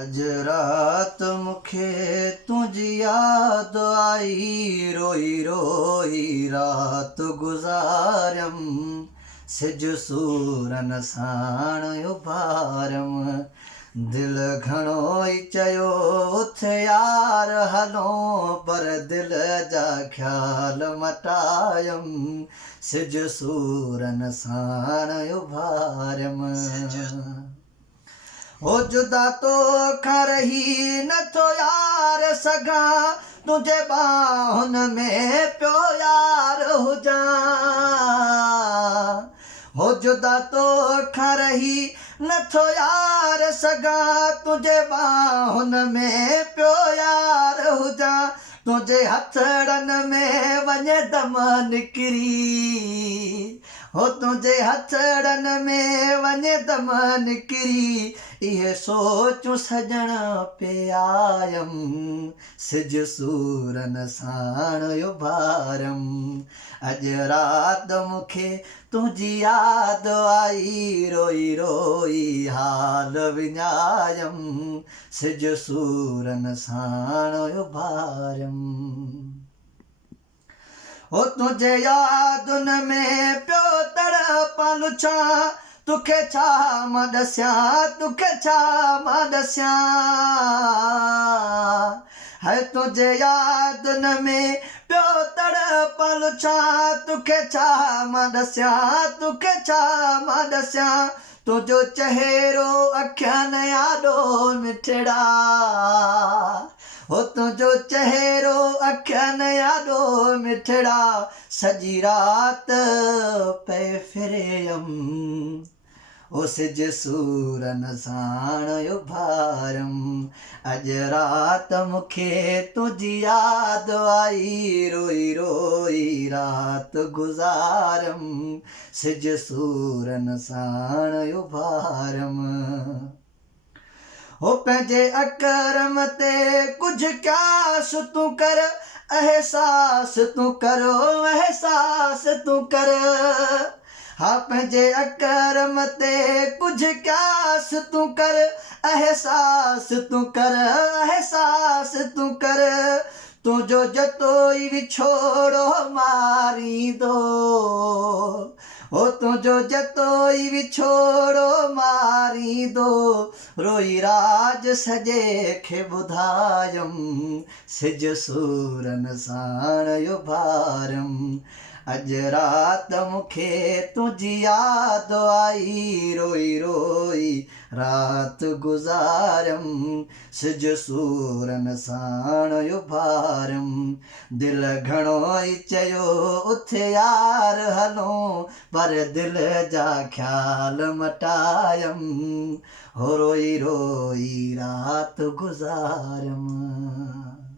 अज रात मूंखे तुंहिंजी याद आई, रोई रोई रात गुज़ारियमि, सिज सूरन साण उभारियमि। दिल घणो ई चयो उथ यार हलूं, पर दिल जा ख़्याल मटायमि, सिज सूरन साण उभारियमि। हो जुदा तोखां रही नथो यार सघां, तुंहिंजे ॿाहुनि में पियो यार हुजां। हो जुदा तोखां रही नथो यार सघां, तुंहिंजे ॿाहुनि में पियो यार हुजां। तुंहिंजे हथड़नि में वञे दम निकिरी, हो तुंहिंजे हथड़नि में वञे दम निकिरी, इहे सोचूं सजण पे आयमि, सिज सूरन साण उभारियमि। अॼु राति मूंखे तुंहिंजी याद आई, रोई रोई हाल विञायमि, सिज सूरन साण उभारियमि। हो तुंहिंजे यादुनि में पियो तड़पां लुछां, तोखे छा मां ॾसियां, तोखे छा मां ॾसियां। है तुंहिंजे यादुनि में पियो तड़पां लुछां, तोखे छा मां ॾसियां, तोखे छा मां ॾसियां। तुंहिंजो चहिरो अखियुनि याॾो मिठड़ा, हो तुंहिंजो चहिरो अखियुनि याॾो मिठड़ा, सॼी राति पे फिरियमि, ओ सिज सूरन साण उभारियमि। अॼु राति मूंखे तुंहिंजी याद आई, रोई रोई राति गुज़ारियमि, सिज सूरन साण उभारियमि। हो पंहिंजे अकरम ते कुझु क्यास तूं कर, एहसास तूं करो एहसास तूं कर। हा पंहिंजे अकरम ते कुझु क्यास तूं कर, एहसास तूं कर एहसास तूं कर। तुंहिंजो जतोई विछोड़ो मारींदो, हो तुंहिंजो जतोई विछोड़ो मारींदो, रोई राज सॼे खे ॿुधायमि, सिज सूरन साण उभारियमि। अॼु राति मूंखे तुंहिंजी याद आई, रोई रोई राति गुज़ारियमि, सिज सूरन साण उभारियमि। दिल घणो ई चयो उथ यार हलूं, पर दिल जा ख़्याल मटायमि, हो रोई रोई राति गुज़ारियमि।